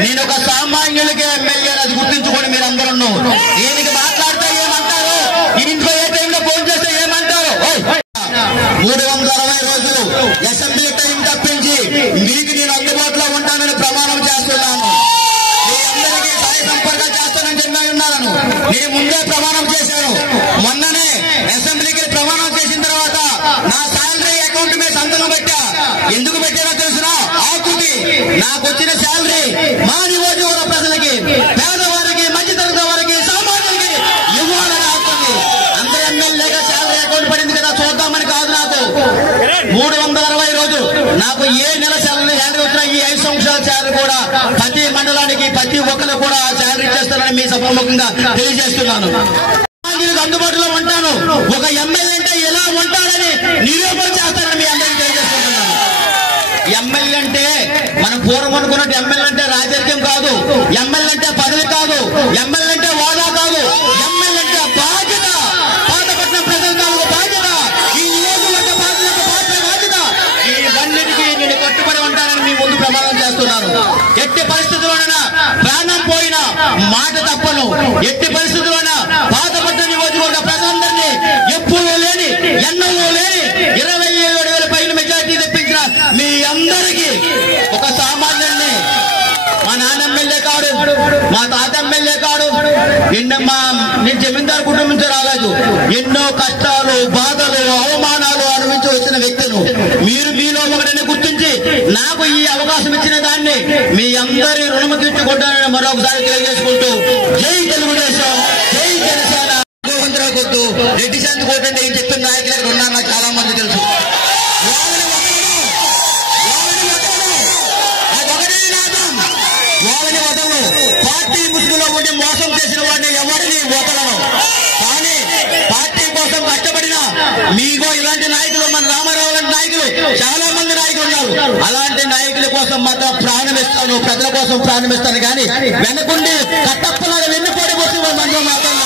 నేను ఒక సామాన్యులకి ఎమ్మెల్యే అది గుర్తించుకోండి మీరు అందరూ. దీనికి మాట్లాడితే ఏమంటారు, ఇంట్లో ఏ టైంలో ఫోన్ చేస్తే ఏమంటారు. 360 రోజులు అసెంబ్లీ టైం తప్పించి మీకు నేను అందుబాటులో ఉంటానని ప్రమాణం చేస్తున్నాను. మీ అందరికీ సాయ సంపర్కం చేస్తానని చెప్పి ఉన్నాను. నేను ముందే ప్రమాణం చేశాను. మొన్ననే అసెంబ్లీకి ప్రమాణం చేసిన తర్వాత నా శాలరీ అకౌంట్ మీద సంతకం పెట్టా. ఎందుకు పెట్టానో తెలుసునా? ఆకుతి నాకు వచ్చిన శాలరీ మా నియోజకవర్గ ప్రజలకి, పేదవారికి, మధ్యతరగతి వారికి, సామాన్యులకి ఇవ్వాలని ఆకుతుంది. అందరూ ఎమ్మెల్యేగా శాలరీ అకౌంట్ పడింది కదా చూద్దామని కాదు. నాకు 360 రోజులు నాకు ఏ నెల శాలరీ వచ్చినా ఈ 5 సంవత్సరాల శాలరీ కూడా ప్రతి మండలానికి ప్రతి ఒక్కరు కూడా శాలరీ చేస్తారని మీ సభాముఖంగా తెలియజేస్తున్నాను. అందుబాటులో ఉంటాను. ఒక ఎమ్మెల్యే అంటే ఎలా ఉంటాడని నిరూపణ చేస్తానని మీ అందరికీ తెలియజేస్తున్నాను. ఎమ్మెల్యే అంటే మనం పూర్వం అనుకున్నట్టు ఎమ్మెల్యే అంటే రాజకీయం కాదు, ఎమ్మెల్యే అంటే పదవి కాదు, ఎమ్మెల్యే అంటే హోదా కాదు, ఎమ్మెల్యే అంటే బాధ్యత. పాతపట్నం ప్రజల తాలూకు బాధ్యత, ఈ నియోజకవర్గ బాధ్యత. ఇవన్నిటికీ నేను కట్టుబడి ఉంటానని మీ ముందు ప్రమాణం చేస్తున్నాను. ఎట్టి పరిస్థితుల్లోనైనా ప్రాణం పోయినా మాట తప్పను. ఎట్టి పరిస్థితుల్లోనైనా పాతపట్నం నియోజకవర్గ ప్రజలందరినీ ఎప్పుడూ లేని, ఎన్నడూ లేని 27,000 పైన మెజార్టీ తెప్పించిన మీ అందరికీ ఒక సామాన్యుడిని. మా నాన్న ఎమ్మెల్యే కాడు, మా తాత ఎమ్మెల్యే కాడు, నేను జమీందారు కుటుంబం నుంచి రాలేదు. ఎన్నో కష్టాలు, బాధలు, అవమానాలు అనుభవించి వచ్చిన వ్యక్తులు. మీరు మీలో ఒకటిని గుర్తించి నాకు ఈ అవకాశం ఇచ్చిన దాన్ని మీ అందరి రుణము తీర్చుకుంటానని మరొకసారి తెలియజేసుకుంటూ జై తెలుగుదేశం, జై జనసేన. కొద్దు రెడ్డి శాంతి కోటంటే ఏం చెప్పిన నాయకులు ఇక్కడ ఉన్నారు, నాకు చాలా మంది తెలుసు. వాళ్ళని వదలను. పార్టీ ముసుగులో ఉండి మోసం చేసిన వాడిని ఎవరిని వదలను. కానీ పార్టీ కోసం కష్టపడిన మీగో ఇలాంటి నాయకులు, మన రామారావు లాంటి నాయకులు, చాలా మంది నాయకులు ఉన్నారు. అలాంటి నాయకుల కోసం మాత్రం ప్రాణం ఇస్తాను, ప్రజల కోసం ప్రాణం ఇస్తాను. కానీ వెనకుండి కట్టప్పలాగా వెన్నుపోటీ పోతే మనలో మాత్రం